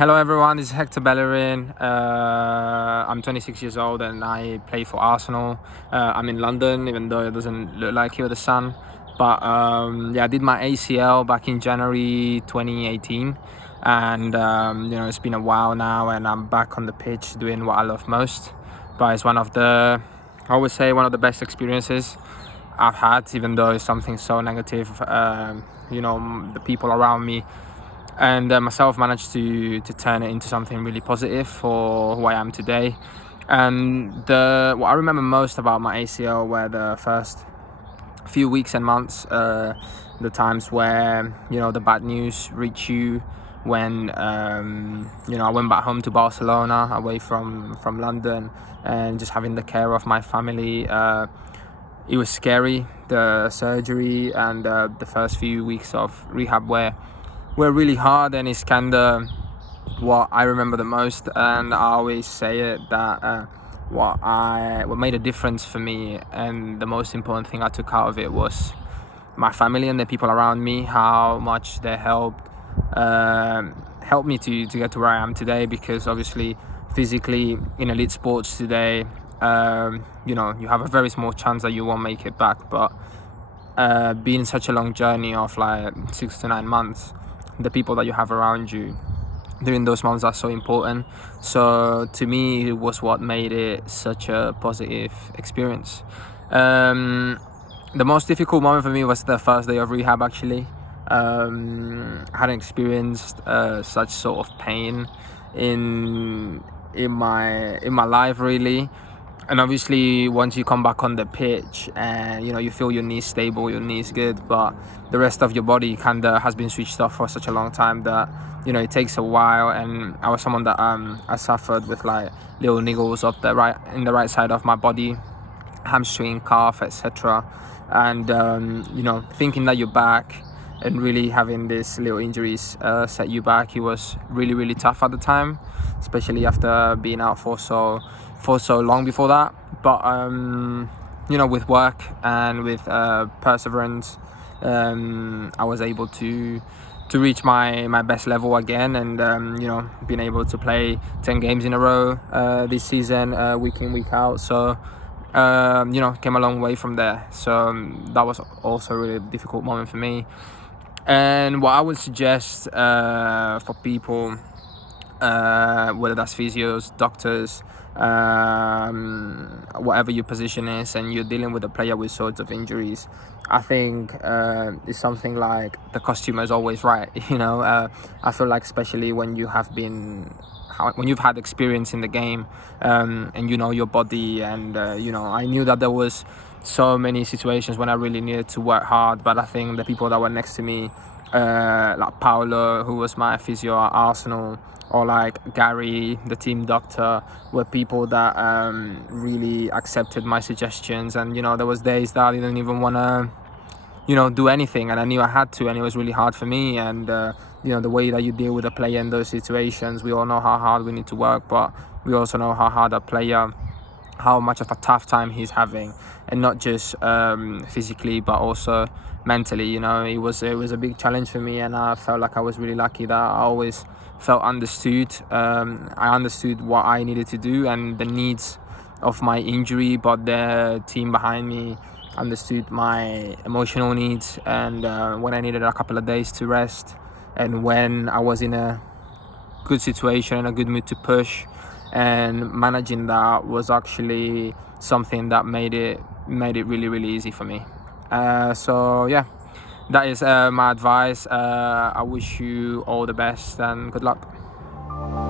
Hello everyone, this is Hector Bellerin. I'm 26 years old and I play for Arsenal. I'm in London, even though it doesn't look like here with the sun. But I did my ACL back in January 2018, and it's been a while now, and I'm back on the pitch doing what I love most. But it's I would say one of the best experiences I've had, even though it's something so negative. The people around me and myself managed to turn it into something really positive for who I am today. And what I remember most about my ACL were the first few weeks and months, the times where the bad news reached you when I went back home to Barcelona, away from London, and just having the care of my family. It was scary. The surgery and the first few weeks of rehab were really hard, and it's kind of what I remember the most. And I always say it that what made a difference for me, and the most important thing I took out of it, was my family and the people around me. How much they helped me to get to where I am today. Because obviously, physically in elite sports today, you have a very small chance that you won't make it back. But being such a long journey of like 6 to 9 months, the people that you have around you during those months are so important. So to me, it was what made it such a positive experience. The most difficult moment for me was the first day of rehab, actually. I hadn't experienced such sort of pain in my life, really. And obviously, once you come back on the pitch and you feel your knees stable, your knees good, but the rest of your body kind of has been switched off for such a long time that it takes a while. And I was someone that I suffered with like little niggles in the right side of my body, hamstring, calf, etc. And thinking that you're back and really having these little injuries set you back, it was really, really tough at the time, especially after being out for so long before that. But with work and with perseverance, I was able to reach my best level again, and being able to play 10 games in a row this season, week in, week out. So came a long way from there. So that was also a really difficult moment for me. And what I would suggest for people, whether that's physios, doctors, whatever your position is, and you're dealing with a player with sorts of injuries, I think it's something like the customer is always right. I feel like, especially when you've had experience in the game, and your body, and I knew that there was so many situations when I really needed to work hard. But I think the people that were next to me, like Paolo, who was my physio at Arsenal, or like Gary, the team doctor, were people that really accepted my suggestions. And there was days that I didn't even want to do anything, and I knew I had to, and it was really hard for me. And the way that you deal with a player in those situations, we all know how hard we need to work, but we also know how hard a player, how much of a tough time he's having, and not just physically but also mentally. It was a big challenge for me, and I felt like I was really lucky that I always felt understood. I understood what I needed to do and the needs of my injury, but the team behind me understood my emotional needs, and when I needed a couple of days to rest, and when I was in a good situation and a good mood to push. And managing that was actually something that made it really, really easy for me. That is my advice. I wish you all the best and good luck.